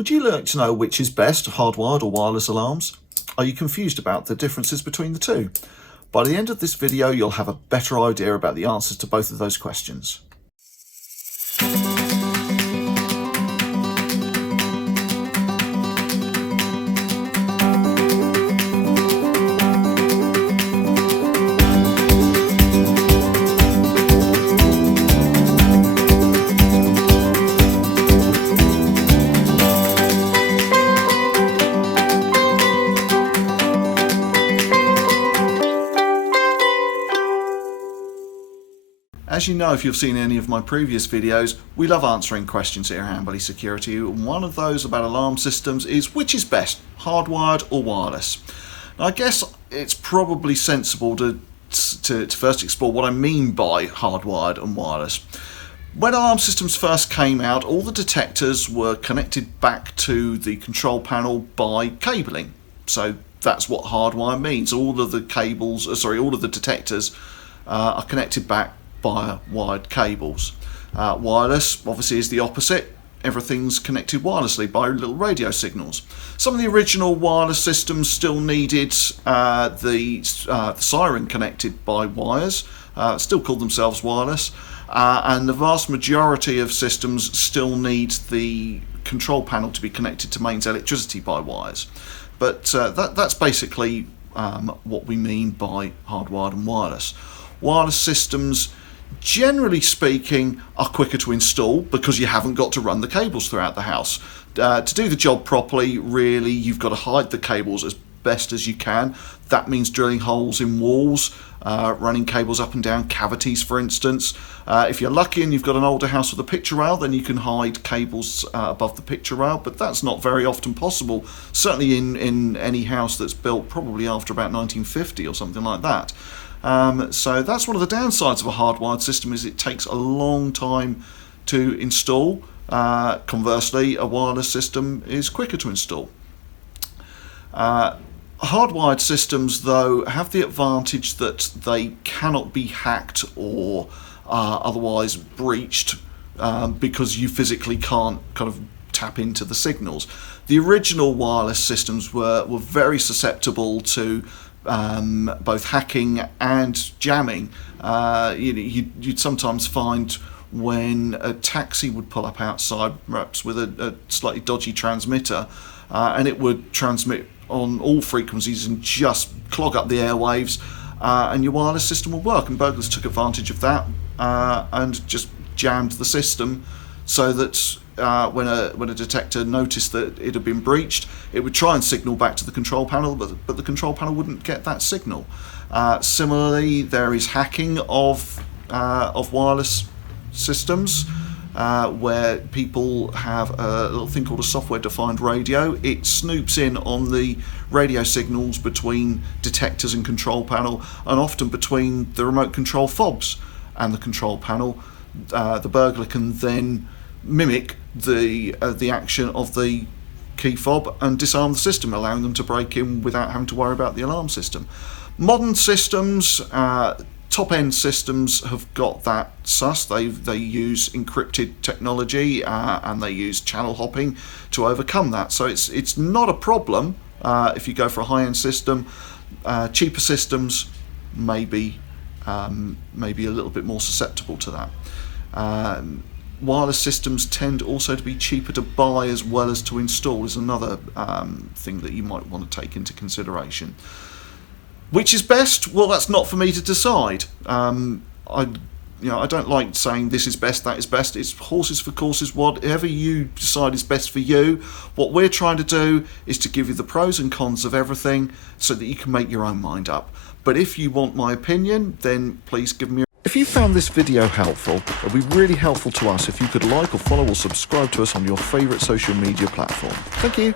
Would you like to know which is best, hardwired or wireless alarms? Are you confused about the differences between the two? By the end of this video, you'll have a better idea about the answers to both of those questions. As you know, if you've seen any of my previous videos, we love answering questions here at Amberley Security. One of those about alarm systems is which is best, hardwired or wireless? Now, I guess it's probably sensible to first explore what I mean by hardwired and wireless. When alarm systems first came out, all the detectors were connected back to the control panel by cabling. So that's what hardwire means. All of the detectors are connected back via wired cables. Wireless obviously is the opposite. Everything's connected wirelessly by little radio signals. Some of the original wireless systems still needed the siren connected by wires, still called themselves wireless, and the vast majority of systems still need the control panel to be connected to mains electricity by wires. But that's basically what we mean by hardwired and wireless. Wireless systems, generally speaking, are quicker to install because you haven't got to run the cables throughout the house. To do the job properly, really, you've got to hide the cables as best as you can. That means drilling holes in walls, running cables up and down cavities, for instance. If you're lucky and you've got an older house with a picture rail, then you can hide cables above the picture rail, but that's not very often possible, certainly in any house that's built probably after about 1950 or something like that. So that's one of the downsides of a hardwired system, is it takes a long time to install. Conversely, a wireless system is quicker to install. Hardwired systems, though, have the advantage that they cannot be hacked or otherwise breached because you physically can't kind of tap into the signals. The original wireless systems were very susceptible to both hacking and jamming. You'd sometimes find when a taxi would pull up outside, perhaps with a slightly dodgy transmitter, and it would transmit on all frequencies and just clog up the airwaves, and your wireless system would work. And burglars took advantage of that and just jammed the system so that when a detector noticed that it had been breached, it would try and signal back to the control panel, but the control panel wouldn't get that signal. Similarly, there is hacking of wireless systems, where people have a little thing called a software-defined radio. It snoops in on the radio signals between detectors and control panel, and often between the remote control fobs and the control panel. The burglar can then mimic the action of the key fob and disarm the system, allowing them to break in without having to worry about the alarm system. Modern systems, top-end systems, have got that sus. They use encrypted technology and they use channel hopping to overcome that. So it's not a problem if you go for a high-end system. Cheaper systems may be a little bit more susceptible to that. Wireless systems tend also to be cheaper to buy as well as to install, is another thing that you might want to take into consideration. Which is best? Well, that's not for me to decide. I don't like saying this is best, that is best. It's horses for courses. Whatever you decide is best for you. What we're trying to do is to give you the pros and cons of everything so that you can make your own mind up. But if you want my opinion, then please give me a... If you found this video helpful, it would be really helpful to us if you could like or follow or subscribe to us on your favourite social media platform. Thank you.